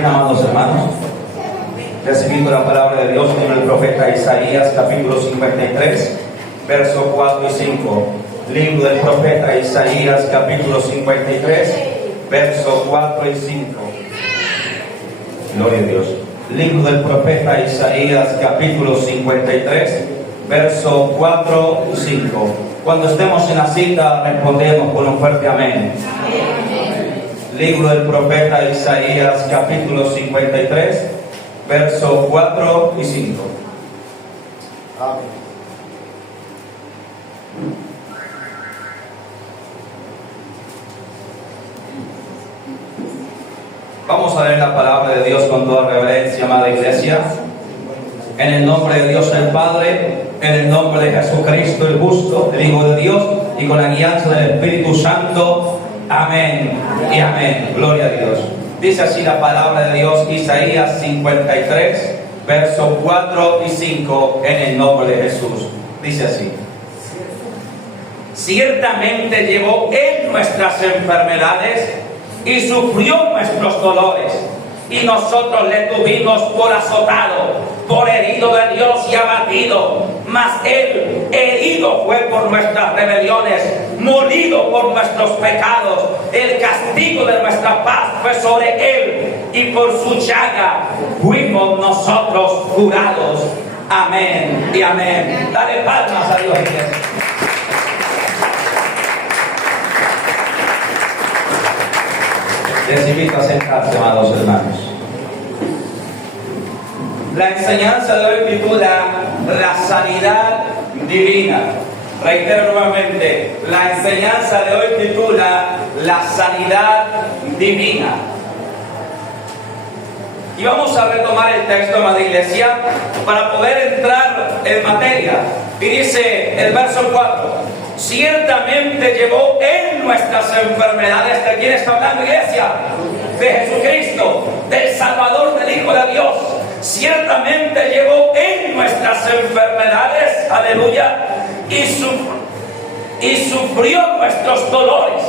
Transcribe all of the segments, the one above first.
Bien, amados hermanos, recibiendo la palabra de Dios en el profeta Isaías, capítulo 53, versos 4 y 5. Libro del profeta Isaías, capítulo 53, versos 4 y 5. Gloria a Dios. Libro del profeta Isaías, capítulo 53, versos 4 y 5. Cuando estemos en la cita, respondemos con un fuerte amén. Libro del profeta Isaías, capítulo 53, versos 4 y 5. Amén. Vamos a leer la palabra de Dios con toda reverencia, amada iglesia. En el nombre de Dios el Padre, en el nombre de Jesucristo el justo, el Hijo de Dios, y con la guianza del Espíritu Santo. Amén y amén. Gloria a Dios. Dice así la palabra de Dios, Isaías 53, versos 4 y 5, en el nombre de Jesús. Dice así: ciertamente llevó Él nuestras enfermedades y sufrió nuestros dolores, y nosotros le tuvimos por azotado, por herido de Dios y abatido. Mas Él herido fue por nuestras rebeliones, molido por nuestros pecados. El castigo de nuestra paz fue sobre Él, y por su llaga fuimos nosotros curados. Amén y amén. Dale palmas a Dios, iglesia. Les invito a sentarse, amados hermanos. La enseñanza de hoy titula La sanidad divina. Reitero nuevamente, la enseñanza de hoy titula La sanidad divina. Y vamos a retomar el texto, amada iglesia, para poder entrar en materia. Y dice el verso 4: ciertamente llevó Él nuestras enfermedades. ¿De quién está hablando, iglesia? De Jesucristo, del Salvador, del Hijo de Dios. Ciertamente llevó Él nuestras enfermedades, aleluya, y sufrió nuestros dolores,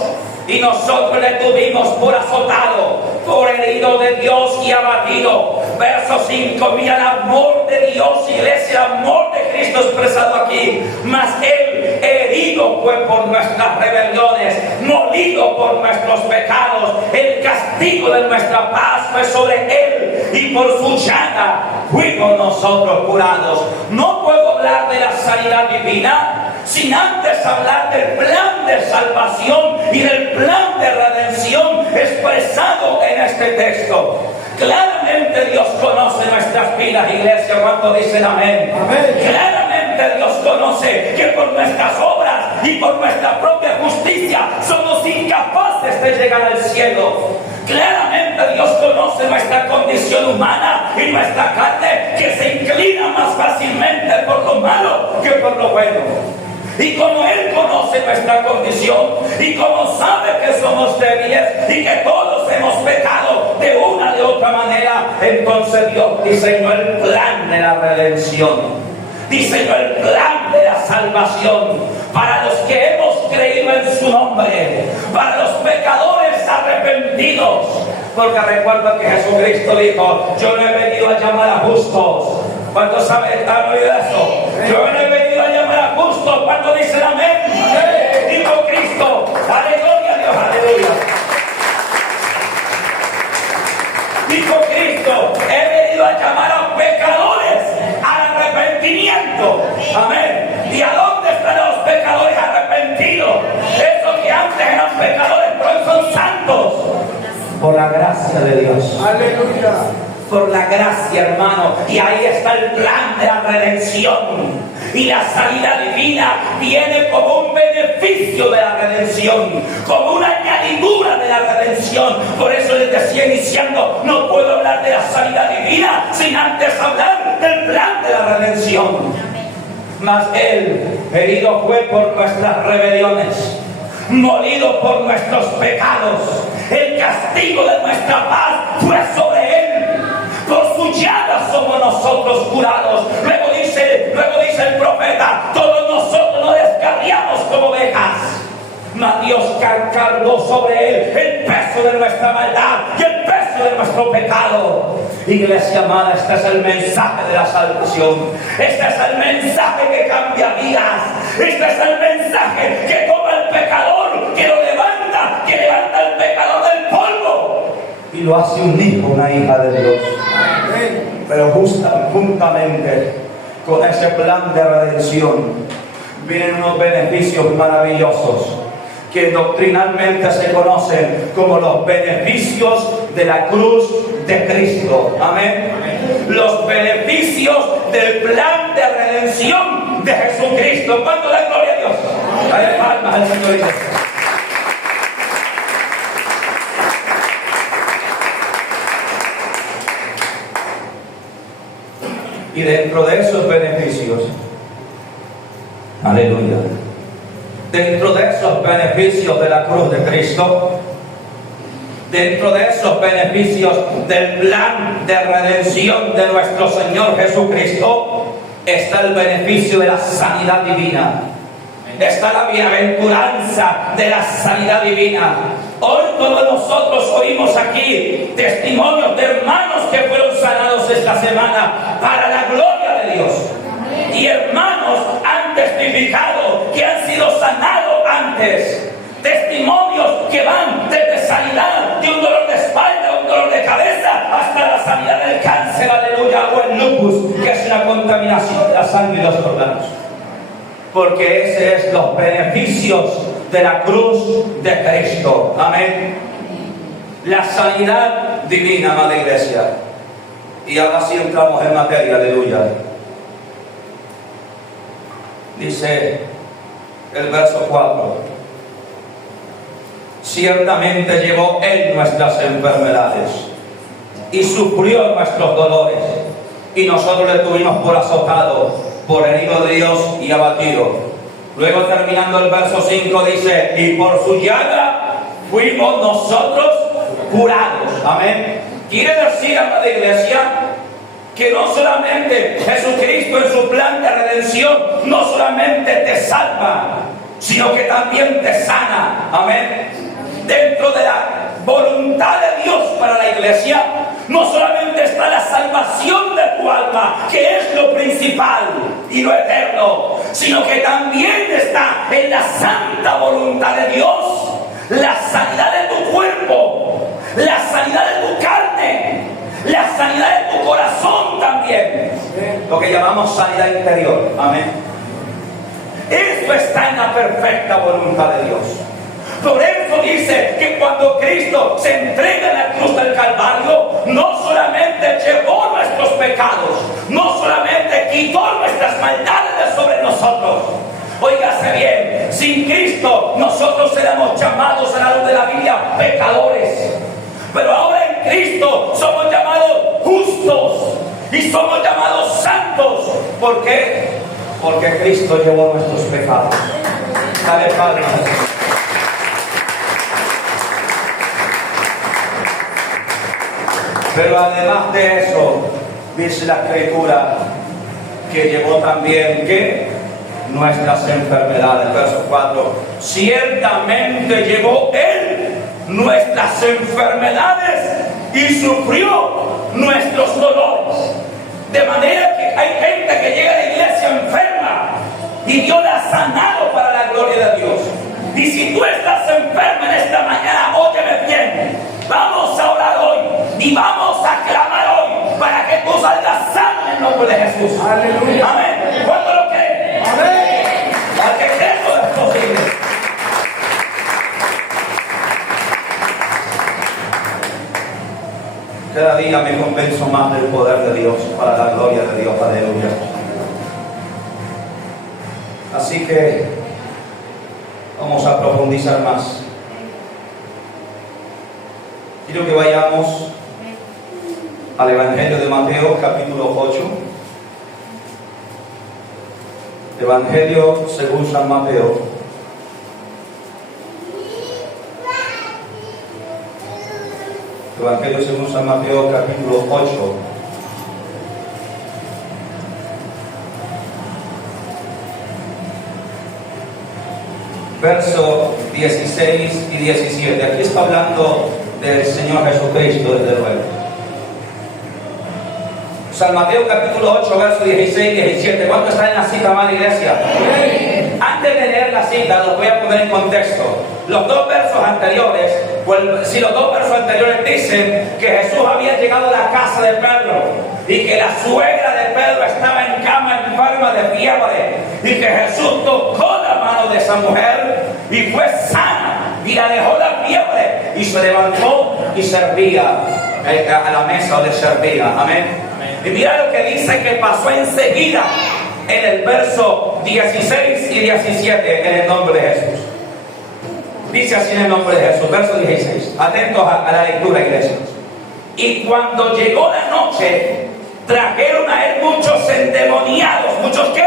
y nosotros le tuvimos por azotado, por herido de Dios y abatido. Verso 5, mira el amor de Dios, iglesia, el amor de Cristo expresado aquí. Mas Él herido fue por nuestras rebeliones, molido por nuestros pecados. El castigo de nuestra paz fue sobre Él, y por su llaga fuimos nosotros curados. No puedo hablar de la sanidad divina sin antes hablar del plan de salvación y del plan de redención expresado en este texto. Claramente Dios conoce nuestras vidas, iglesia, cuando dicen amén. Amén. Claramente Dios conoce que por nuestras obras y por nuestra propia justicia somos incapaces de llegar al cielo. Claramente Dios conoce nuestra condición humana y nuestra carne, que se inclina más fácilmente por lo malo que por lo bueno. Y como Él conoce nuestra condición, y como sabe que somos débiles y que todos hemos pecado de una de otra manera, entonces Dios diseñó el plan de la redención, diseñó el plan de la salvación para los que hemos creído en su nombre, para los pecadores arrepentidos. Porque recuerda que Jesucristo dijo: yo no he venido a llamar a justos. ¿Cuántos saben? ¿Han oído eso? Yo no he venido a llamar a justos. ¿Cuántos dicen amén? Amén. Dijo Cristo. Aleluya, Dios, aleluya. Dijo Cristo: he venido a llamar a pecadores al arrepentimiento. Amén. ¿Y a dónde están los pecadores arrepentidos? Esos que antes eran pecadores, pero hoy son santos. Por la gracia de Dios. Aleluya. Por la gracia, hermano. Y ahí está el plan de la redención. Y la sanidad divina viene como un beneficio de la redención, como una añadidura de la redención. Por eso les decía iniciando, no puedo hablar de la sanidad divina sin antes hablar del plan de la redención. Mas Él herido fue por nuestras rebeliones, molido por nuestros pecados. El castigo de nuestra paz fue sobre Él. Por su llaga somos nosotros curados. Luego dice el profeta: todos nosotros nos descarriamos como ovejas, mas Dios cargó sobre Él el peso de nuestra maldad y el peso precio de nuestro pecado. Iglesia amada, este es el mensaje de la salvación. Este es el mensaje que cambia vidas. Este es el mensaje que toma al pecador, que lo levanta, que levanta al pecador del polvo y lo hace un hijo, una hija de Dios. Pero juntamente con ese plan de redención vienen unos beneficios maravillosos que doctrinalmente se conocen como los beneficios de la cruz de Cristo. Amén. Los beneficios del plan de redención de Jesucristo. ¿Cuánto da gloria a Dios? Dale palmas al Señor. Y dentro de esos beneficios, aleluya, dentro de esos beneficios de la cruz de Cristo, dentro de esos beneficios del plan de redención de nuestro Señor Jesucristo, está el beneficio de la sanidad divina. Está la bienaventuranza de la sanidad divina. Hoy todos nosotros oímos aquí testimonios de hermanos que fueron sanados esta semana para la gloria de Dios. Y hermanos han testificado que han sido sanados antes. Testimonios que van desde sanidad de un dolor de espalda, un dolor de cabeza, hasta la sanidad del cáncer, aleluya, o el lupus, que es una contaminación de la sangre y los órganos. Porque ese es los beneficios de la cruz de Cristo. Amén. La sanidad divina, amada iglesia. Y ahora sí entramos en materia, aleluya. Dice el verso 4: ciertamente llevó Él nuestras enfermedades y sufrió nuestros dolores, y nosotros le tuvimos por azotado, por herido de Dios y abatido. Luego, terminando el verso 5, dice: y por su llaga fuimos nosotros curados. Amén. Quiere decir, amada iglesia, que no solamente Jesucristo en su plan de redención no solamente te salva, sino que también te sana. Amén. Dentro de la voluntad de Dios para la iglesia, no solamente está la salvación de tu alma, que es lo principal y lo eterno, sino que también está en la santa voluntad de Dios la sanidad de tu cuerpo, la sanidad de tu carne, la sanidad de tu corazón también, lo que llamamos sanidad interior. Amén. Eso está en la perfecta voluntad de Dios. Por eso dice que cuando Cristo se entrega en la cruz del Calvario, no solamente llevó nuestros pecados, no solamente quitó nuestras maldades de sobre nosotros. Óigase bien, sin Cristo nosotros seremos llamados a la luz de la Biblia pecadores. Pero ahora en Cristo somos llamados justos y somos llamados santos. ¿Por qué? Porque Cristo llevó nuestros pecados. Dale palmas. Pero además de eso, dice la Escritura que llevó también ¿qué? Nuestras enfermedades. Verso 4: ciertamente llevó Él nuestras enfermedades y sufrió nuestros dolores. De manera que hay gente que llega a la iglesia enferma y Dios la ha sanado para la gloria de Dios. Y si tú estás enferma en esta mañana, óyeme bien, vamos a orar hoy y vamos a clamar hoy para que tú salgas sano en el nombre de Jesús. Aleluya. Amén. ¿Cuánto lo creen? Amén. Al que cree todo es posible. Cada día me convenzo más del poder de Dios para la gloria de Dios. Aleluya. Así que vamos a profundizar más. Quiero que vayamos al Evangelio de Mateo, capítulo 8. Evangelio según San Mateo. Evangelio según San Mateo, capítulo 8. Verso 16 y 17. Aquí está hablando del Señor Jesucristo, desde luego. San Mateo capítulo 8, versos 16 y 17. ¿Cuánto está en la cita, amada iglesia? Antes de leer la cita, los voy a poner en contexto. Los dos versos anteriores, si los dos versos anteriores dicen que Jesús había llegado a la casa de Pedro y que la suegra de Pedro estaba en cama enferma de fiebre y que Jesús tocó la mano de esa mujer y fue sana y la dejó la fiebre y se levantó y servía a la mesa o le servía. Amén. Y mira lo que dice que pasó enseguida en el verso 16 y 17 en el nombre de Jesús. Dice así en el nombre de Jesús, verso 16. Atentos a la lectura, iglesia. Y cuando llegó la noche, trajeron a él muchos endemoniados. ¿Muchos qué?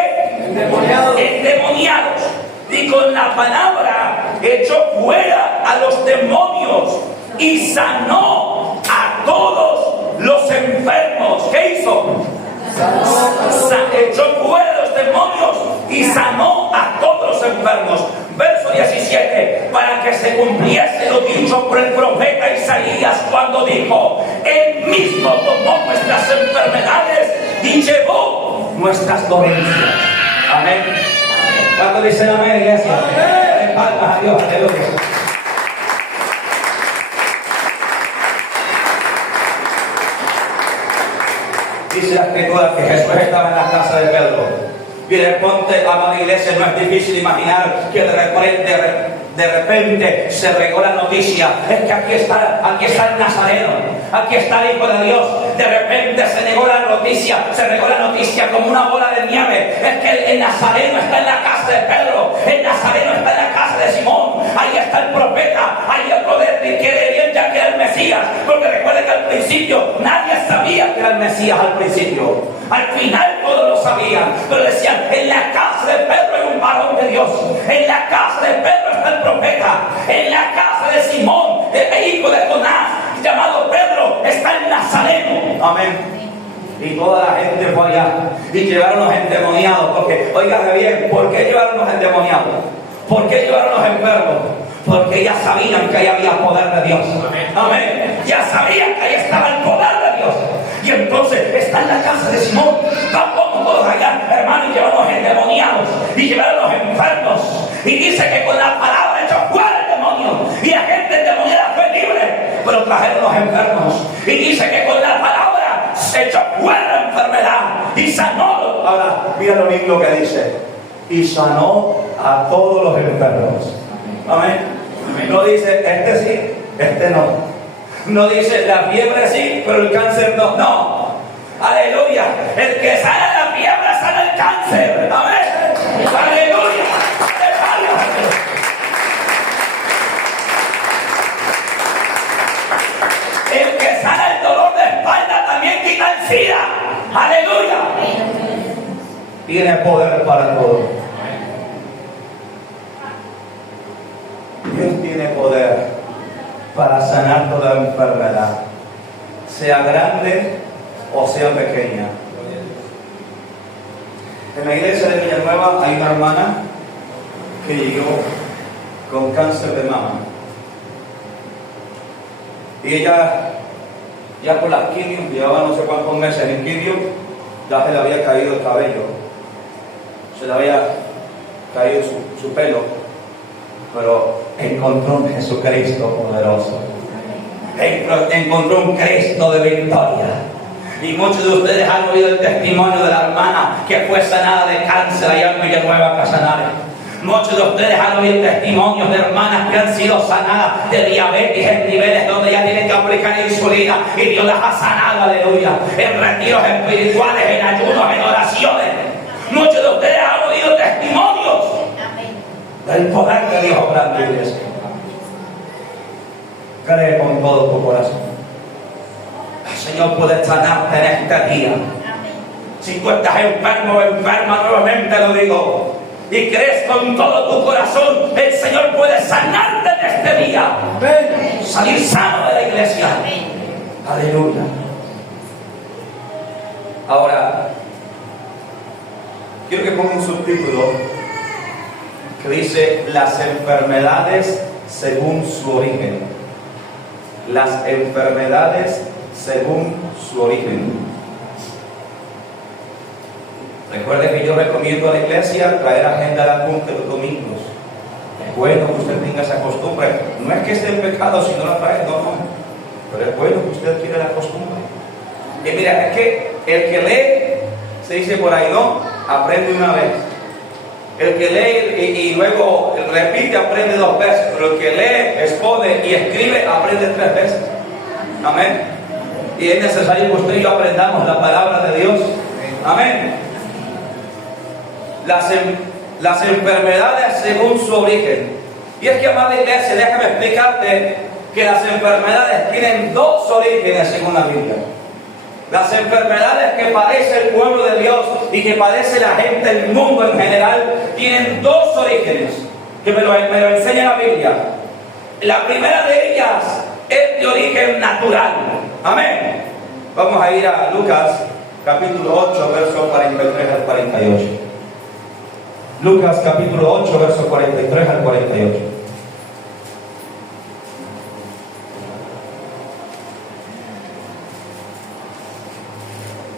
Endemoniados. Endemoniados. Y con la palabra echó fuera a los demonios y sanó a todos los enfermos. ¿Qué hizo? Echó fuera a los demonios y sanó a todos los enfermos. Verso 17, para que se cumpliese lo dicho por el profeta Isaías cuando dijo: Él mismo tomó nuestras enfermedades y llevó nuestras dolencias. Amén. ¿Cuánto dicen amén, iglesia? Amén. Palmas a Dios, aleluya. Dice la escritura que Jesús estaba en la casa de Pedro. Y de repente, amada iglesia, no es difícil imaginar que de repente se regó la noticia. Es que aquí está el Nazareno, aquí está el Hijo de Dios. De repente se regó la noticia como una bola de nieve. Es que el Nazareno está en la casa de Pedro, el Nazareno está en la casa de Simón. Ahí está el profeta, ahí el poder que querían ya que era el Mesías. Porque recuerden que al principio nadie sabía que era el Mesías al principio. Al final todos lo sabían, pero decían: en la casa de Pedro hay un varón de Dios, en la casa de Pedro está el profeta, en la casa de Simón, el hijo de Jonás, llamado Pedro, está el Nazareno. Amén. Y toda la gente fue allá y llevaron los endemoniados. Porque, oígame bien, ¿por qué llevaron los endemoniados? ¿Por qué llevaron los enfermos? Porque ya sabían que ahí había poder de Dios. Amén. Ya sabían que ahí estaba el poder de Dios. Y entonces está en la casa de Simón. Tampoco todos allá, hermanos, y llevaron los endemoniados y llevaron los enfermos. Y dice que con la palabra echó fuera el demonio. Y la gente endemoniada fue libre. Pero trajeron los enfermos. Y dice que con la palabra se echó fuera la enfermedad. Y sanó. Ahora, mira lo mismo que dice. Y sanó a todos los enfermos. Amén. No dice este sí, este no. No dice la fiebre sí, pero el cáncer no. No. Aleluya. El que sana la fiebre sana el cáncer. Amén. Aleluya. El que sana el dolor de espalda también quita el SIDA. Aleluya. Tiene poder para todo. Dios tiene poder para sanar toda enfermedad, sea grande o sea pequeña. En la iglesia de Villanueva hay una hermana que llegó con cáncer de mama. Y ella, ya por las quimios, llevaba no sé cuántos meses en quimio, ya se le había caído el cabello, se le había caído su pelo. Pero encontró un Jesucristo poderoso. Encontró un Cristo de victoria. Y muchos de ustedes han oído el testimonio de la hermana que fue sanada de cáncer allá en Villanueva, Casanare. Muchos de ustedes han oído testimonios de hermanas que han sido sanadas de diabetes en niveles donde ya tienen que aplicar insulina y Dios las ha sanado, aleluya. En retiros espirituales, en ayunos, en oraciones. Muchos de ustedes han oído testimonios del poder de Dios obrando, iglesia. Cree con todo tu corazón. El Señor puede sanarte en este día. Si tú estás enfermo o enferma, nuevamente lo digo, y crees con todo tu corazón, el Señor puede sanarte en este día. Salir sano de la iglesia. Aleluya. Ahora, quiero que ponga un subtítulo que dice: las enfermedades según su origen. las enfermedades según su origen. Recuerde que yo recomiendo a la iglesia traer agenda a la junta los domingos. Es bueno que usted tenga esa costumbre. No es que esté en pecado si no la trae, no. Pero es bueno que usted quiera la costumbre. Y mira, es que el que lee, se dice por ahí, ¿no? Aprende una vez. El que lee y luego repite, aprende 2 veces. Pero el que lee, expone y escribe, aprende 3 veces. Amén. Y es necesario que usted y yo aprendamos la palabra de Dios. Amén. Las enfermedades según su origen. Y es que, amada iglesia, déjame explicarte que las enfermedades tienen 2 orígenes según la Biblia. Las enfermedades que padece el pueblo de Dios y que padece la gente, el mundo en general, tienen 2 orígenes que me lo enseña la Biblia. La primera de ellas es de origen natural. Amén. Vamos a ir a Lucas capítulo 8, versos 43 al 48. Lucas capítulo 8, versos 43 al 48.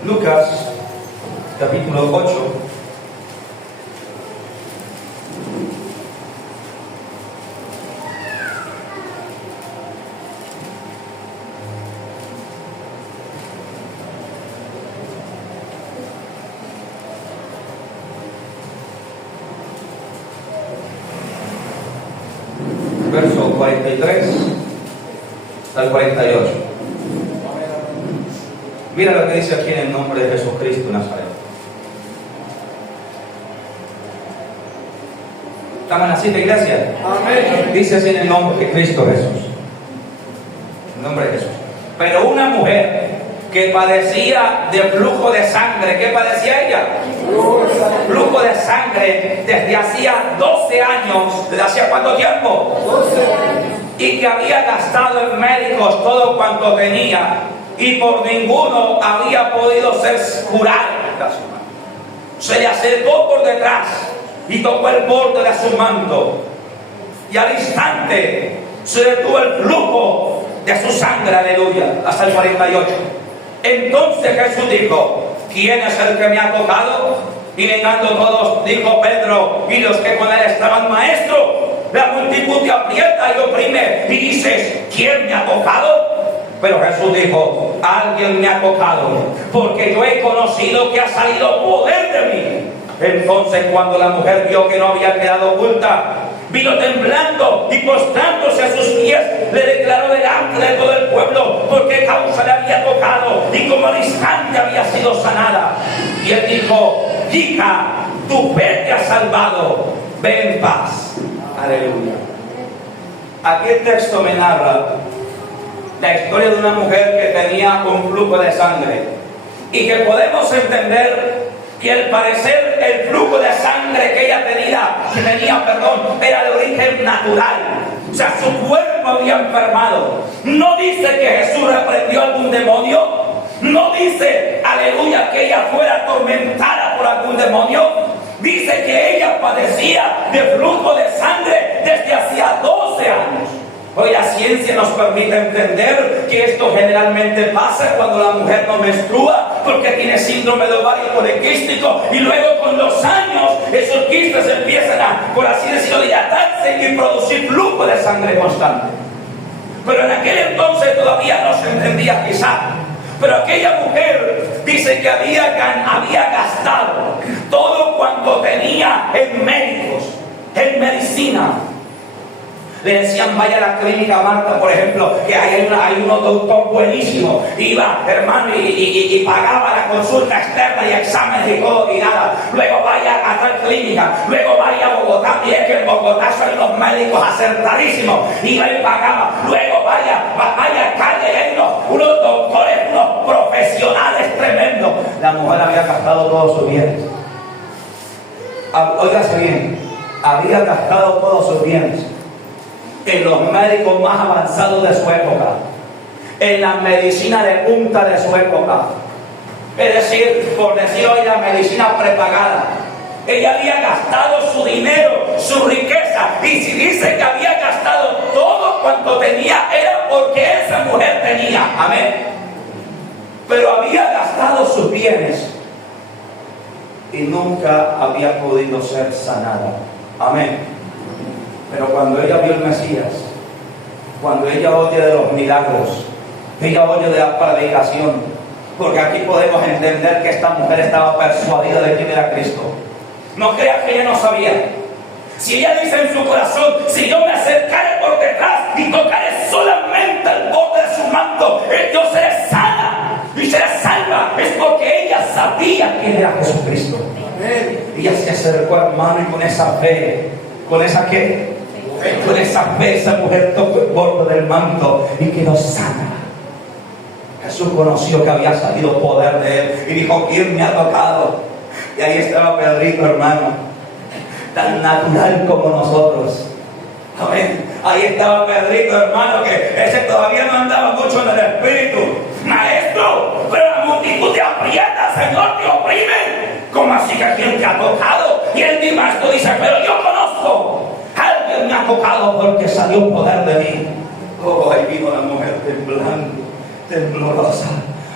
Lucas capítulo 8, verso 43 al 48. Mira lo que dice aquí en el nombre de Jesucristo Nazaret. ¿Estamos en la cita, iglesia? Amén. Dice así en el nombre de Cristo Jesús. En nombre de Jesús. Pero una mujer que padecía de flujo de sangre, ¿qué padecía ella? Flujo de sangre desde hacía 12 años. ¿Desde hacía cuánto tiempo? 12 años. Y que había gastado en médicos todo cuanto tenía, y por ninguno había podido ser curada. Se le acercó por detrás y tocó el borde de su manto, y al instante se detuvo el flujo de su sangre. Aleluya. Hasta el 48. Entonces Jesús dijo: ¿quién es el que me ha tocado? Y negando todos, dijo Pedro y los que con él estaban: maestro, la multitud te aprieta y oprime, y dices: ¿quién me ha tocado? Pero Jesús dijo: alguien me ha tocado, porque yo he conocido que ha salido poder de mí. Entonces, cuando la mujer vio que no había quedado oculta, vino temblando y postrándose a sus pies, le declaró delante de todo el pueblo por qué causa le había tocado y cómo al instante había sido sanada. Y él dijo: hija, tu fe te ha salvado, ve en paz. Aleluya. Aquí el texto me narra la historia de una mujer que tenía un flujo de sangre, y que podemos entender que al parecer el flujo de sangre que ella tenía era de origen natural. O sea, su cuerpo había enfermado. No dice que Jesús reprendió algún demonio. No dice, aleluya, que ella fuera atormentada por algún demonio. Dice que ella padecía de flujo de sangre desde hacía 12 años. Hoy la ciencia nos permite entender que esto generalmente pasa cuando la mujer no menstrua, porque tiene síndrome de ovario poliquístico, y luego con los años esos quistes empiezan a, por así decirlo, dilatarse y producir flujo de sangre constante. Pero en aquel entonces todavía no se entendía quizá. Pero aquella mujer dice que había gastado todo cuanto tenía en médicos, en medicina. Le decían: vaya a la clínica Marta, por ejemplo, que hay unos doctor buenísimo. Iba, hermano, y pagaba la consulta externa y exámenes y todo y nada. Luego vaya a tal clínica, luego vaya a Bogotá, y es que en Bogotá son los médicos acertadísimos. Iba y pagaba. Luego vaya a Calle, y hay unos doctores, unos profesionales tremendos. La mujer había gastado todos sus bienes. Óigase bien, había gastado todos sus bienes en los médicos más avanzados de su época, en la medicina de punta de su época, es decir, por decir hoy, la medicina prepagada. Ella había gastado su dinero, su riqueza, y si dice que había gastado todo todo cuanto tenía era porque esa mujer tenía. Amén. Pero había gastado sus bienes y nunca había podido ser sanada. Amén. Pero cuando ella vio el Mesías, cuando ella oye de los milagros, ella oye de la predicación, porque aquí podemos entender que esta mujer estaba persuadida de quién era Cristo. No creas que ella no sabía. Si ella dice en su corazón, si yo me acercaré por detrás y tocaré solamente el borde de su manto, yo seré sana y seré salva, es porque ella sabía quién era Jesucristo. Ella se acercó, hermano, y con esa fe, con esa fe, esa mujer tocó el borde del manto y quedó sana. Jesús conoció que había salido poder de él y dijo, ¿quién me ha tocado? Y ahí estaba Pedrito, hermano, tan natural como nosotros. Amén. Ahí estaba Pedrito, hermano, que ese todavía no andaba mucho en el espíritu. Maestro, pero la multitud te aprieta, Señor, te oprime. ¿Cómo así que quién te ha tocado? Y el maestro dice, pero yo conozco. Alguien me ha tocado porque salió poder de mí. Oh, ahí vino la mujer temblando, temblorosa.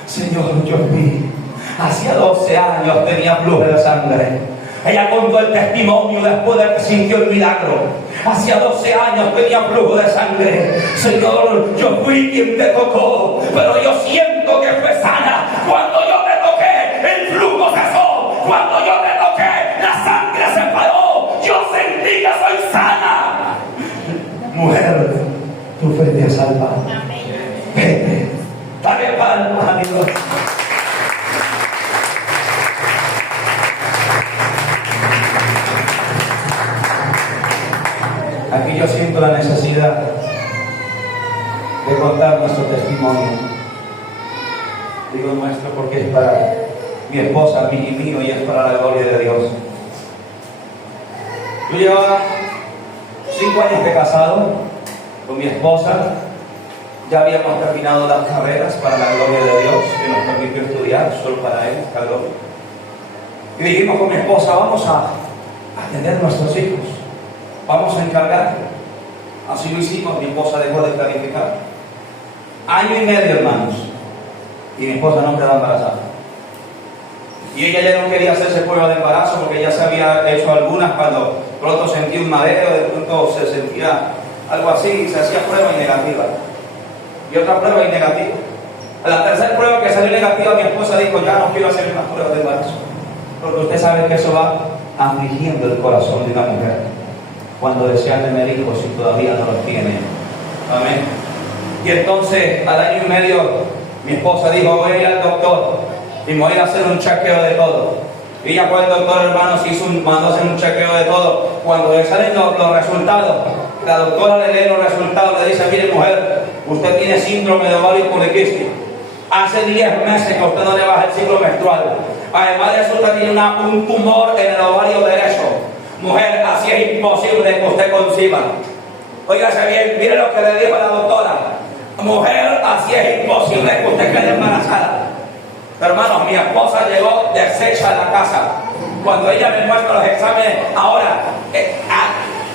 Señor, yo vi. Hacía 12 años tenía flujo de sangre. Ella contó el testimonio después de que sintió el milagro. Hacía 12 años tenía flujo de sangre. Señor, yo fui quien te tocó, pero yo siento que fue sana. Cuando yo te toqué, el flujo cesó. Cuando yo te toqué, la sangre se paró. Yo sentí que soy sana. Mujer, tu fe te ha salvado. Vete. Dale palmas a Dios. Aquí yo siento la necesidad de contar nuestro testimonio. Digo nuestro porque es para mi esposa, mí y mío, y es para la gloria de Dios. Yo llevaba 5 años de casado con mi esposa. Ya habíamos terminado las carreras para la gloria de Dios, que nos permitió estudiar solo para Él, esta gloria. Y dijimos con mi esposa, vamos a atender a nuestros hijos. Vamos a encargar. Así lo hicimos, mi esposa dejó de planificar. 1 año y medio, hermanos. Y mi esposa no quedó embarazada. Y ella ya no quería hacerse prueba de embarazo porque ya se había hecho algunas cuando pronto sentía un mareo, de pronto se sentía algo así y se hacía prueba y negativa. Y otra prueba y negativa. A la tercera prueba que salió negativa, mi esposa dijo, ya no quiero hacer más pruebas de embarazo. Porque usted sabe que eso va afligiendo el corazón de una mujer cuando desean tener hijos y todavía no los tiene. Amén. Y entonces, al 1 año y medio, mi esposa dijo, voy a ir al doctor y me voy a hacer un chequeo de todo. Y ella fue al doctor, hermanos, mandó a hacer un chequeo de todo. Cuando le salen los resultados, la doctora le lee los resultados, le dice, mire mujer, usted tiene síndrome de ovario poliquístico. Hace 10 meses que usted no le baja el ciclo menstrual. Además de eso, usted tiene un tumor en el ovario derecho. Mujer, así es imposible que usted conciba. Óigase bien, mire lo que le dijo la doctora. Mujer, así es imposible que usted quede embarazada. Hermanos, mi esposa llegó deshecha a la casa. Cuando ella me muestra los exámenes, ahora,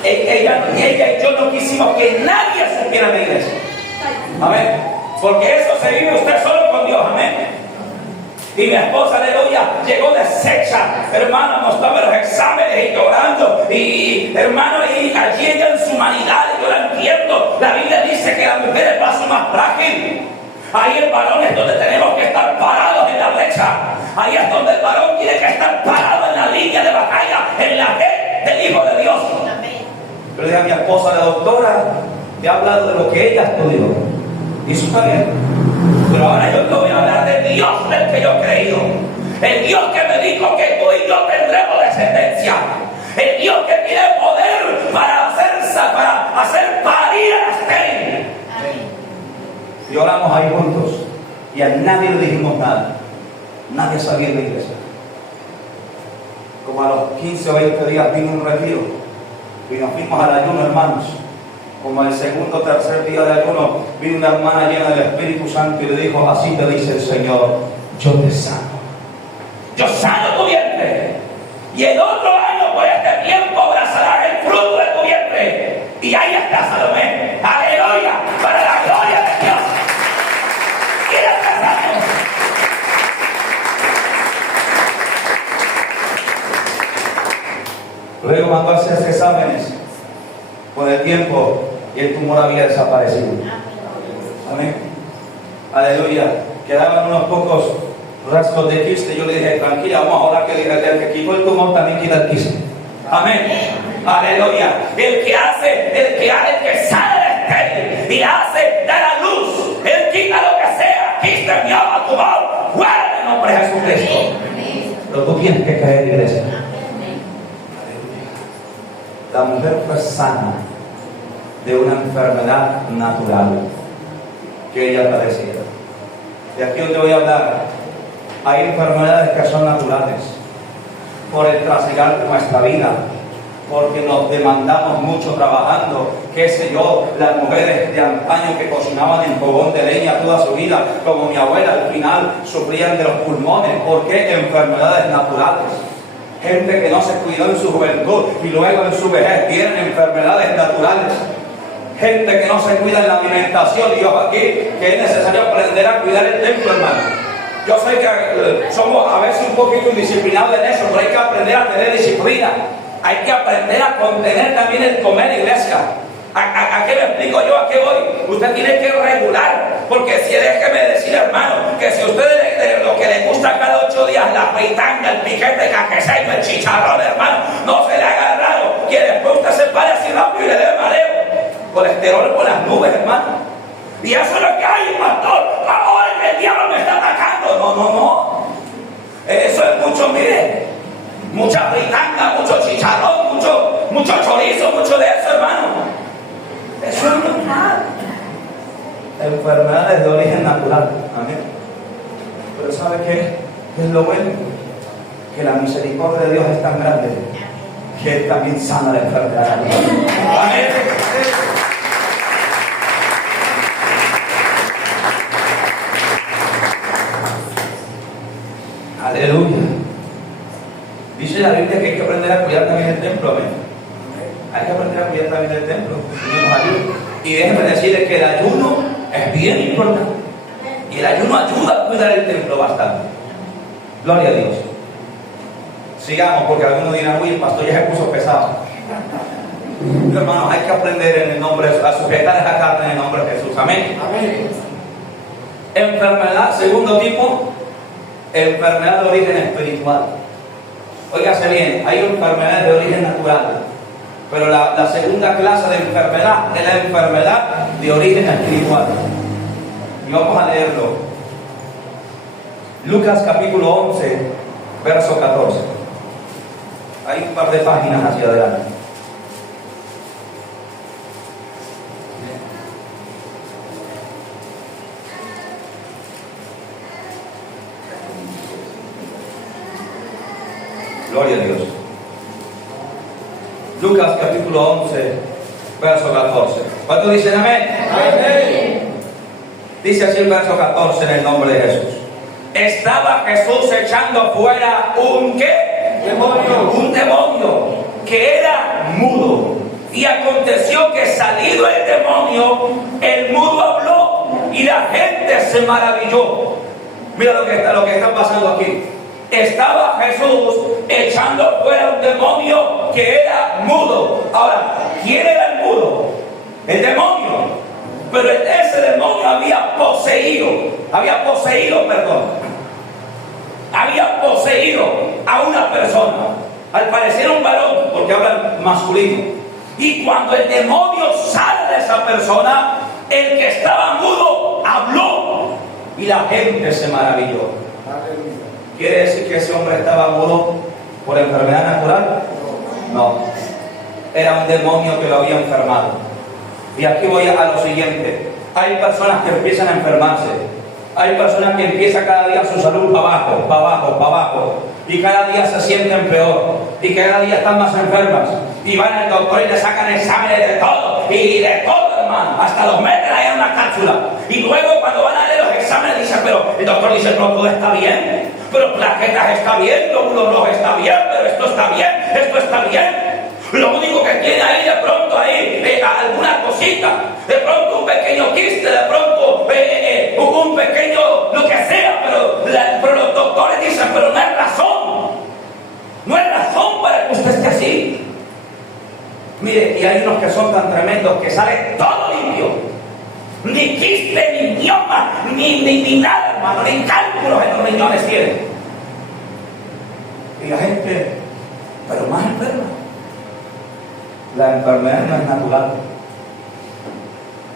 ella y yo no quisimos que nadie supiera de iglesia. Amén. Porque eso se vive usted solo con Dios. Amén. Y mi esposa, aleluya, llegó deshecha, hermano, mostraba los exámenes y llorando. Y hermano, y allí ella en su humanidad, yo la entiendo. La Biblia dice que la mujer es el paso más frágil. Ahí el varón es donde tenemos que estar parados en la brecha. Ahí es donde el varón tiene que estar parado en la línea de batalla, en la fe del Hijo de Dios. Yo le dije a mi esposa, la doctora, te ha hablado de lo que ella estudió. Y eso está bien. Pero ahora yo te voy a hablar del Dios del que yo he creído. El Dios que me dijo que tú y yo tendremos descendencia. El Dios que tiene poder para hacer parir a la estéril. Y oramos ahí juntos. Y a nadie le dijimos nada. Nadie sabía de la iglesia. Como a los 15 o 20 días vino un retiro. Y nos fuimos al ayuno, hermanos. Como el segundo o tercer día de ayuno, vino una hermana llena del Espíritu Santo y le dijo, así te dice el Señor, yo te sano. Yo sano tu vientre. Y el otro año por este tiempo abrazarás el fruto de tu vientre. Y ahí está Salomé. Aleluya. mandó a hacerse exámenes con el tiempo y el tumor había desaparecido. Amén. Aleluya. Quedaban unos pocos rastros de quiste. Yo le dije, tranquila, vamos a orar que el que quitó el tumor también quita el quiste. Amén. Aleluya. El que sale de estéril y hace dar a luz, él quita lo que sea, quiste, mioma, tumor, fuera en el nombre de Jesucristo. Pero tú tienes que creer, iglesia. La mujer fue sana de una enfermedad natural que ella padecía. De aquí donde voy a hablar, hay enfermedades que son naturales por el trasigar de nuestra vida, porque nos demandamos mucho trabajando, qué sé yo, las mujeres de antaño que cocinaban en fogón de leña toda su vida, como mi abuela, al final sufrían de los pulmones. ¿Por qué? Enfermedades naturales. Gente que no se cuidó en su juventud y luego en su vejez tienen enfermedades naturales. Gente que no se cuida en la alimentación, y yo aquí, que es necesario aprender a cuidar el templo, hermano. Yo sé que somos a veces un poquito indisciplinados en eso, pero hay que aprender a tener disciplina. Hay que aprender a contener también el comer, iglesia. ¿A qué me explico yo? ¿A qué voy? Usted tiene que regular, porque si déjeme decir, hermano, que si a usted lo que le gusta cada 8 días, la peitanga, el piquete, caqueseño, el chicharrón, hermano, no se le haga raro, que después usted se pare así rápido y le dé mareo. Colesterol por las nubes, hermano. Y eso es lo que hay, pastor. Ahora el diablo me está atacando. No. Eso es mucho, mire, mucha fritanga, mucho chicharrón, mucho chorizo, mucho de eso, hermano. Eso es normal. Enfermedades de origen natural. Amén. Pero ¿sabe qué? Es lo bueno, que la misericordia de Dios es tan grande que Él también sana la enfermedad. Amén. Aleluya. Dice la Biblia que hay que aprender a cuidar también el templo. Amén. Hay que aprender a cuidar también el templo. Y déjenme decirles que el ayuno es bien importante. Y el ayuno ayuda a cuidar el templo bastante. Gloria a Dios. Sigamos, porque algunos dirán, uy, el pastor ya se puso pesado. Hermanos, hay que aprender en el nombre de Jesús, a sujetar esa carne en el nombre de Jesús. Amén. Amén. Enfermedad, segundo tipo, enfermedad de origen espiritual. Óigase bien, hay enfermedades de origen natural, pero la segunda clase de enfermedad es la enfermedad de origen espiritual. Y vamos a leerlo. Lucas capítulo 11, verso 14. Hay un par de páginas hacia adelante. Gloria a Dios. Lucas capítulo 11, verso 14. ¿Cuántos dicen amén? Amén. Dice así el verso 14 en el nombre de Jesús. Estaba Jesús echando fuera un ¿qué? Demonio. Un demonio que era mudo. Y aconteció que salido el demonio, el mudo habló y la gente se maravilló. Mira lo que está pasando aquí. Estaba Jesús echando fuera un demonio que era mudo. Ahora, ¿quién era el mudo? El demonio. Pero ese demonio había poseído a una persona. Al parecer un varón, porque hablan masculino. Y cuando el demonio sale de esa persona, el que estaba mudo habló y la gente se maravilló. ¿Quiere decir que ese hombre estaba mudo por enfermedad natural? No. Era un demonio que lo había enfermado. Y aquí voy a lo siguiente. Hay personas que empiezan a enfermarse. Hay personas que empiezan cada día su salud para abajo. Y cada día se sienten peor. Y cada día están más enfermas. Y van al doctor y le sacan exámenes de todo. Y de todo, hermano. Hasta los meten ahí en una cápsula. Y luego cuando van a leer los exámenes dicen, pero el doctor dice, no, todo está bien. Pero plaquetas está bien, lóbulos rojos está bien, pero esto está bien. Lo único que tiene ahí de pronto alguna cosita, de pronto un pequeño quiste, de pronto un pequeño lo que sea, pero los doctores dicen, pero no es razón para que usted esté así. son tan tremendos que sale todo limpio. Ni quiste, ni mioma, ni nada, hermano, ni cálculos en los riñones tiene. Y la gente, pero más enferma. La enfermedad no es natural.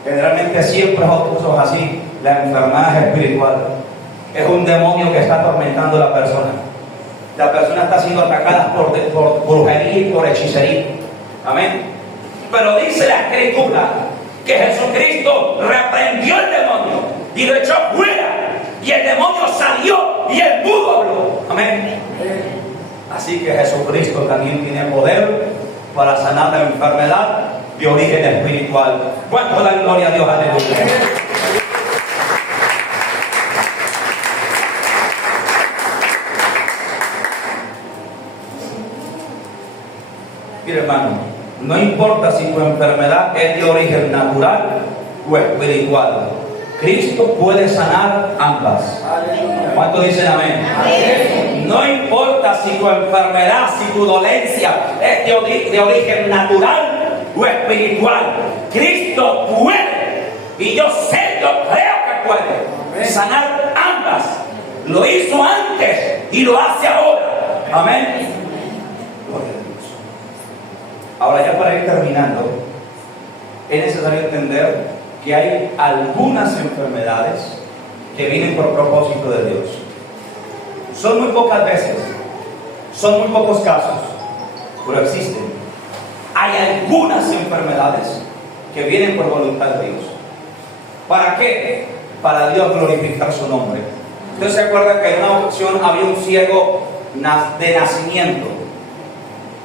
Generalmente siempre son así. La enfermedad es espiritual. Es un demonio que está atormentando a la persona. La persona está siendo atacada por brujería y por hechicería. Amén. Pero dice la Escritura que Jesucristo reprendió al demonio y lo echó fuera. Y el demonio salió y el mudo habló. Amén. Así que Jesucristo también tiene poder para sanar la enfermedad de origen espiritual. ¿Cuánto da gloria a Dios? Aleluya. Mira, hermano, no importa si tu enfermedad es de origen natural o espiritual, Cristo puede sanar ambas. ¿Cuántos dicen amén? Amén. No importa si tu enfermedad, si tu dolencia es de origen natural o espiritual, Cristo puede, y yo sé, yo creo que puede sanar ambas. Lo hizo antes y lo hace ahora. Amén. Ahora, ya para ir terminando, es necesario entender que hay algunas enfermedades que vienen por propósito de Dios. Son muy pocas veces, son muy pocos casos, pero existen. Hay algunas enfermedades que vienen por voluntad de Dios. ¿Para qué? Para Dios glorificar su nombre. ¿Usted se acuerda que en una ocasión había un ciego de nacimiento?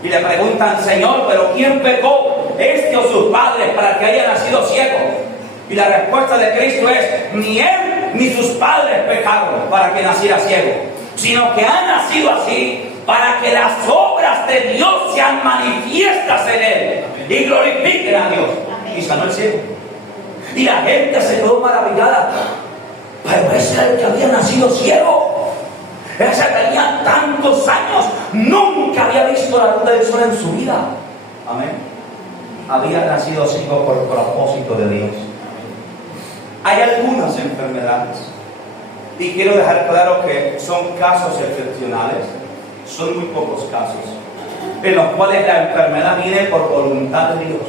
Y le preguntan, Señor, ¿pero quién pecó, este o sus padres, para que haya nacido ciego? Y la respuesta de Cristo es, ni él ni sus padres pecaron para que naciera ciego, sino que ha nacido así para que las obras de Dios sean manifiestas en él y glorifiquen a Dios. Y sanó el ciego. Y la gente se quedó maravillada. Pero ese era el que había nacido ciego. Ese tenía tantos años, nunca había visto la luz del sol en su vida. Amén. Había nacido ciego por propósito de Dios. Hay algunas enfermedades, y quiero dejar claro que son casos excepcionales, son muy pocos casos, en los cuales la enfermedad viene por voluntad de Dios,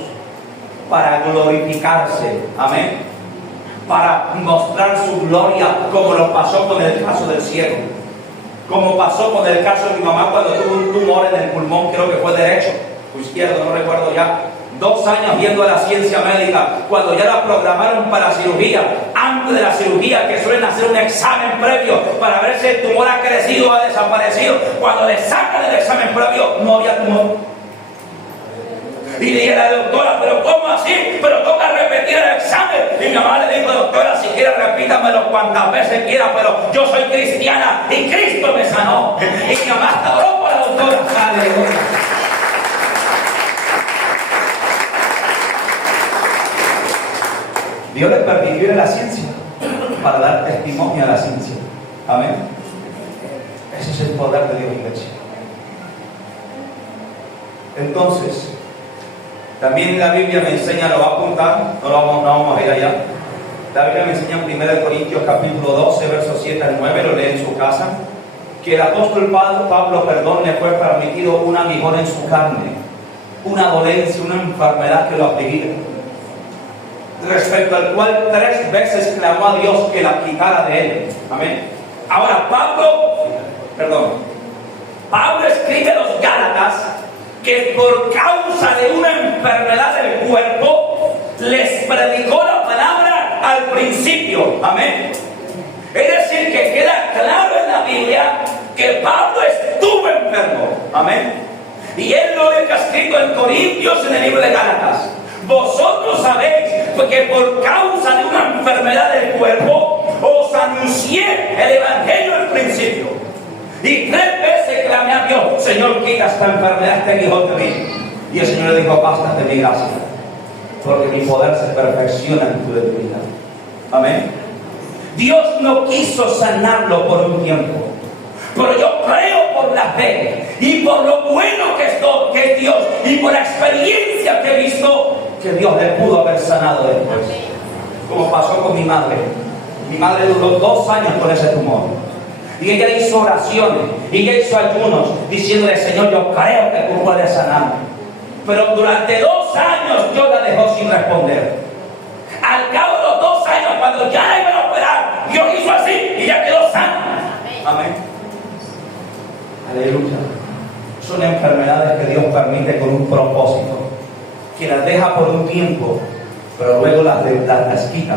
para glorificarse. Amén. Para mostrar su gloria, como lo pasó con el caso del ciego. Como pasó con el caso de mi mamá cuando tuvo un tumor en el pulmón, creo que fue derecho o izquierdo, no recuerdo ya. 2 años viendo a la ciencia médica, cuando ya la programaron para cirugía, antes de la cirugía, que suelen hacer un examen previo para ver si el tumor ha crecido o ha desaparecido. Cuando le sacan el examen previo, no había tumor. Y le dije a la doctora, ¿pero cómo así? Pero toca repetir el examen. Y mi mamá le dijo, doctora, si quiere repítamelo cuantas veces quiera, pero yo soy cristiana y Cristo me sanó. Y mi mamá hasta oró por la doctora. Aleluya. Dios le permitió ir a la ciencia para dar testimonio a la ciencia. Amén. Ese es el poder de Dios, iglesia. Entonces, también la Biblia me enseña, lo va a apuntar, no vamos a ir allá. La Biblia me enseña en 1 Corintios capítulo 12, versos 7 al 9, lo lee en su casa, que el apóstol Pablo, le fue permitido un aguijón en su carne, una dolencia, una enfermedad que lo afligía, respecto al cual 3 veces clamó a Dios que la quitara de él. Amén. Ahora Pablo escribe a los Gálatas que por causa de una enfermedad del cuerpo les predicó la palabra al principio. Amén. Es decir, que queda claro en la Biblia que Pablo estuvo enfermo. Amén. Y él lo deja escrito en Corintios, en el libro de Gálatas. Vosotros sabéis que por causa de una enfermedad del cuerpo os anuncié el evangelio al principio. Y 3 veces clamé a Dios, Señor, quita esta enfermedad, este aguijón de mí. Y el Señor le dijo, bástate mi gracia, porque mi poder se perfecciona en tu debilidad. Amén. Dios no quiso sanarlo por un tiempo, pero yo creo por la fe y por lo bueno que es Dios y por la experiencia que he visto, que Dios le pudo haber sanado después. Como pasó con mi madre. Mi madre duró 2 años con ese tumor. Y ella hizo oraciones, y ella hizo ayunos, diciéndole: Señor, yo creo que tú puedes sanarme. Pero durante 2 años Dios la dejó sin responder. Al cabo de los 2 años, cuando ya la iban a operar, Dios hizo así y ya quedó sana. Amén. Aleluya. Son enfermedades que Dios permite con un propósito, que las deja por un tiempo, pero luego las quita.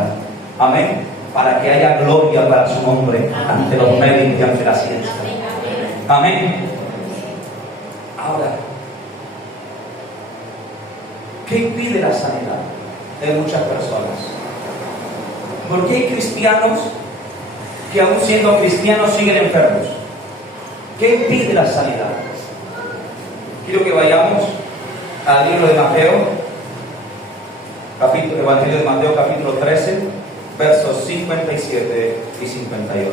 Amén. Para que haya gloria para su nombre ante los médicos y ante la ciencia. Amén. Ahora, ¿qué impide la sanidad de muchas personas? ¿Por qué hay cristianos que aún siendo cristianos siguen enfermos? ¿Qué impide la sanidad? Quiero que vayamos al libro de Mateo, Evangelio de Mateo, capítulo 13, versos 57 y 58.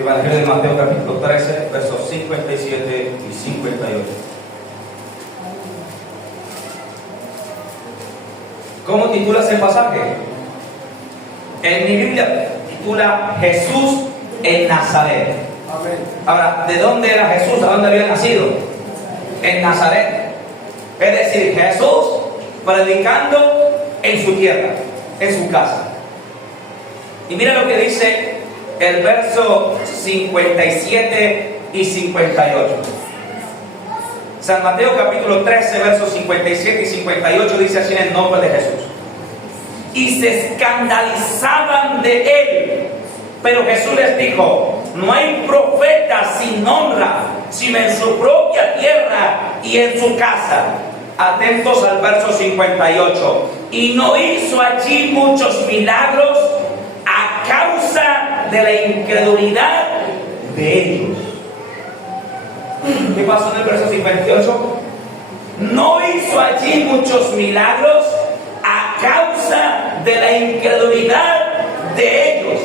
Evangelio de Mateo, capítulo 13, versos 57 y 58. ¿Cómo titulas el pasaje? En mi Biblia titula Jesús en Nazaret. Amén. Ahora, ¿de dónde era Jesús? ¿A dónde había nacido? En Nazaret. Es decir, Jesús predicando en su tierra, en su casa. Y mira lo que dice el verso 57 y 58. San Mateo capítulo 13, versos 57 y 58 dice así en el nombre de Jesús: y se escandalizaban de él, pero Jesús les dijo: no hay profeta sin honra, sino en su propia tierra y en su casa. Atentos al verso 58. Y no hizo allí muchos milagros a causa de la incredulidad de ellos. ¿Qué pasó en el verso 58? No hizo allí muchos milagros a causa de la incredulidad de ellos.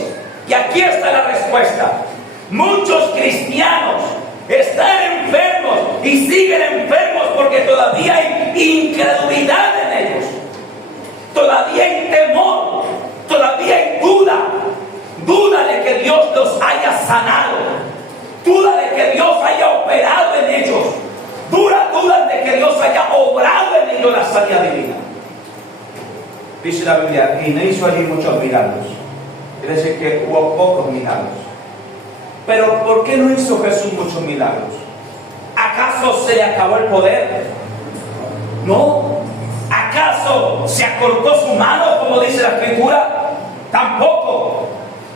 Y aquí está la respuesta. Muchos cristianos están enfermos y siguen enfermos porque todavía hay incredulidad en ellos. Todavía hay temor, todavía hay duda de que Dios los haya sanado, duda de que Dios haya operado en ellos, duda de que Dios haya obrado en ellos la sanidad divina. Dice la Biblia: y no hizo allí muchos milagros. Quiere decir que hubo pocos milagros. Pero ¿por qué no hizo Jesús muchos milagros? ¿Acaso se le acabó el poder? No. ¿Acaso se acortó su mano, como dice la Escritura? Tampoco.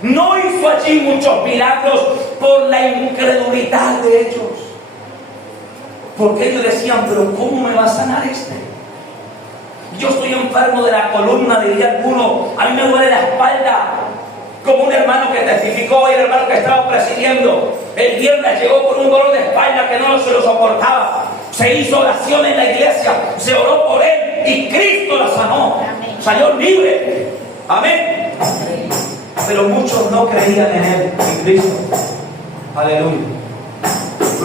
No hizo allí muchos milagros por la incredulidad de ellos. Porque ellos decían: pero ¿cómo me va a sanar este? Yo estoy enfermo de la columna, diría alguno. A mí me duele la espalda. Como un hermano que testificó, y el hermano que estaba presidiendo el viernes llegó con un dolor de espalda que no se lo soportaba. Se hizo oración en la iglesia, se oró por él y Cristo la sanó. Amén. Salió libre. Amén. Pero muchos no creían en él, en Cristo. Aleluya.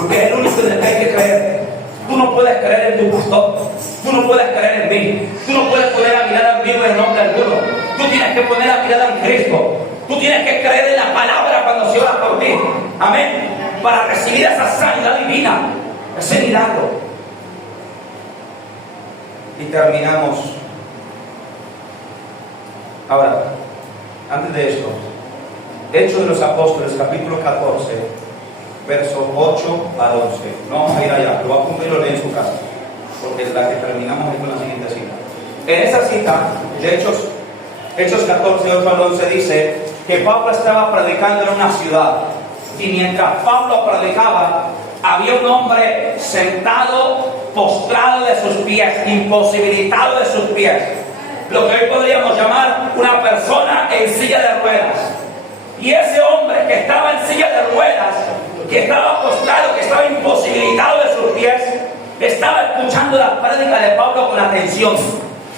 Porque es el único en el que hay que creer. Tú no puedes creer en tu pastor. Tú no puedes creer en mí. Tú no puedes poner la mirada en mí en nombre alguno. Tú tienes que poner la mirada en Cristo. Tú tienes que creer en la palabra cuando se ora por ti. Amén. Para recibir esa sanidad divina, ese milagro. Y terminamos. Ahora, antes de esto, Hechos de los Apóstoles, capítulo 14, versos 8 al 11. No vamos a ir allá, lo va a apuntar y lo lee en su casa, porque la que terminamos es con la siguiente cita. En esa cita de Hechos 14, 8 al 11 dice que Pablo estaba predicando en una ciudad, y mientras Pablo predicaba, había un hombre sentado, postrado de sus pies, imposibilitado de sus pies, lo que hoy podríamos llamar una persona en silla de ruedas. Y ese hombre que estaba en silla de ruedas, que estaba postrado, que estaba imposibilitado de sus pies, estaba escuchando la prédica de Pablo con atención.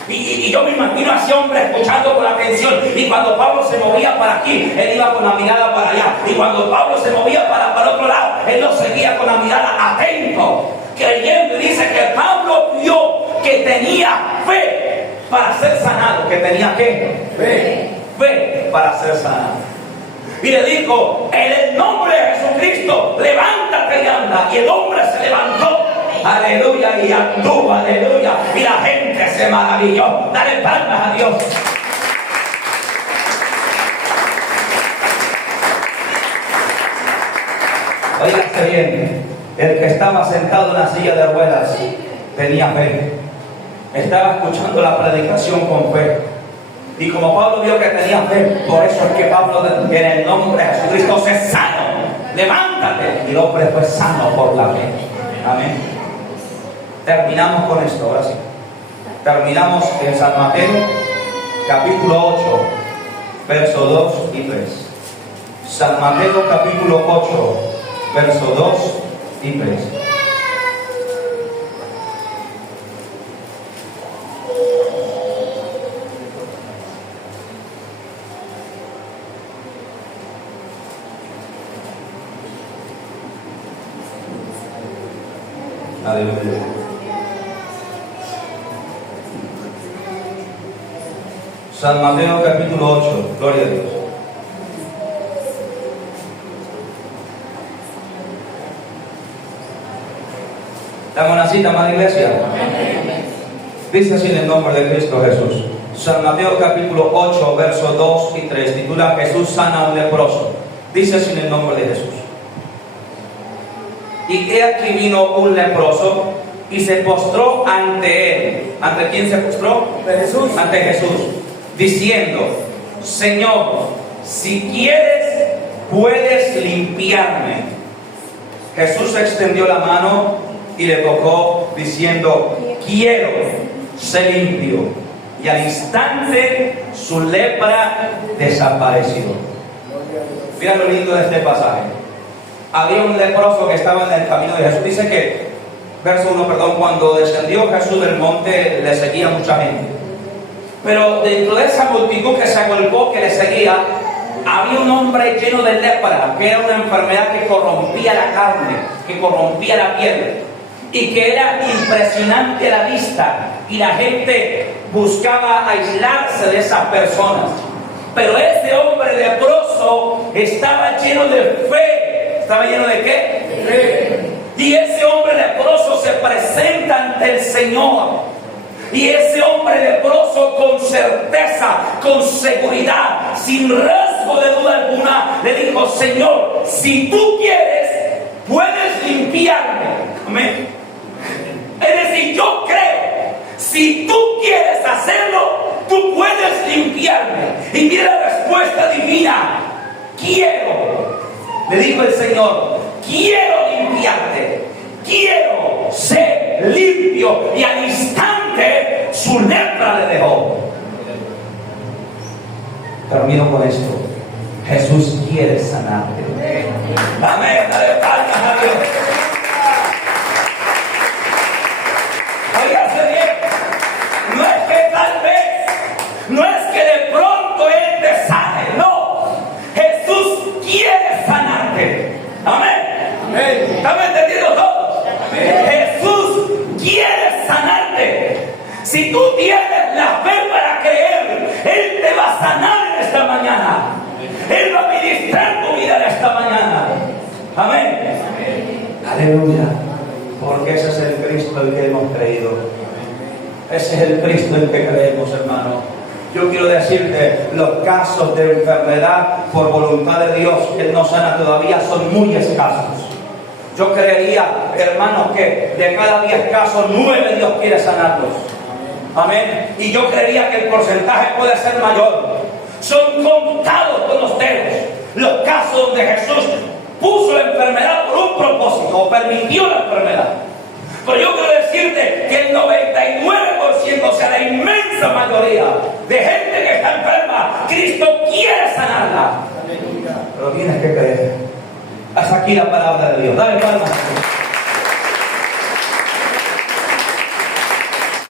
Y yo me imagino a ese hombre escuchando con atención. Y cuando Pablo se movía para aquí, él iba con la mirada para allá. Y cuando Pablo se movía para el otro lado, él lo seguía con la mirada atento, creyendo. Y dice que Pablo vio que tenía fe para ser sanado. ¿Que tenía qué? Fe para ser sanado. Y le dijo: en el nombre de Jesucristo, levántate y anda. Y el hombre se levantó. Aleluya, y anduvo, aleluya. Y la gente se maravilló. Dale palmas a Dios. Óigase bien, el que estaba sentado en la silla de ruedas tenía fe. Estaba escuchando la predicación con fe. Y como Pablo vio que tenía fe, por eso es que Pablo, en el nombre de Jesucristo, se sano. Levántate. Y el hombre fue sano por la fe. Amén. Terminamos con esto, ahora sí. Terminamos en San Mateo, capítulo 8, versos 2 y 3. San Mateo, capítulo 8, versos 2 y 3. Aleluya. San Mateo capítulo 8, gloria a Dios. ¿Estamos en la cita, amada iglesia? Dice así en el nombre de Cristo Jesús. San Mateo capítulo 8, versos 2 y 3, titula: Jesús sana a un leproso. Dice así en el nombre de Jesús. Y he aquí vino un leproso y se postró ante él. ¿Ante quién se postró? Ante Jesús. Ante Jesús, diciendo: Señor, si quieres, puedes limpiarme. Jesús extendió la mano y le tocó, diciendo: quiero, sé limpio. Y al instante su lepra desapareció. Mira lo lindo de este pasaje. Había un leproso que estaba en el camino de Jesús. Dice que, verso 1, cuando descendió Jesús del monte, le seguía mucha gente. Pero dentro de esa multitud que se agolpó, que le seguía, había un hombre lleno de lepra, que era una enfermedad que corrompía la carne, que corrompía la piel, y que era impresionante a la vista, y la gente buscaba aislarse de esas personas. Pero ese hombre leproso estaba lleno de fe. ¿Estaba lleno de qué? De fe. Y ese hombre leproso se presenta ante el Señor. Y ese hombre leproso, con certeza, con seguridad, sin rasgo de duda alguna, le dijo: Señor, si tú quieres, puedes limpiarme. Amén. Es decir, yo creo, si tú quieres hacerlo, tú puedes limpiarme. Y mira la respuesta divina: quiero. Le dijo el Señor: quiero limpiarte, quiero ser limpio. Y al instante su lepra le dejó. Termino con esto. Jesús quiere sanarte. Amén. Dale palmas a Dios. Óigase bien. No es que tal vez, no es que de pronto Él te sane. No. Jesús quiere sanarte. Amén. Amén. ¿Estamos entendiendo todos? Amén. Jesús quiere sanarte. Si tú tienes la fe para creer, Él te va a sanar en esta mañana. Él va a ministrar tu vida en esta mañana. Amén. Aleluya. Porque ese es el Cristo el que hemos creído. Ese es el Cristo el que creemos, hermano. Yo quiero decirte, los casos de enfermedad por voluntad de Dios que Él nos sana todavía son muy escasos. Yo creería, hermanos, que de cada 10 casos, 9 Dios quiere sanarlos. Amén. Y yo creería que el porcentaje puede ser mayor. Son contados con los dedos los casos donde Jesús puso la enfermedad por un propósito, o permitió la enfermedad. Pero yo quiero decirte que el 99%, o sea, la inmensa mayoría de gente que está enferma, Cristo quiere sanarla. Pero tienes que creer. Hasta aquí la palabra de Dios. Dale palmas.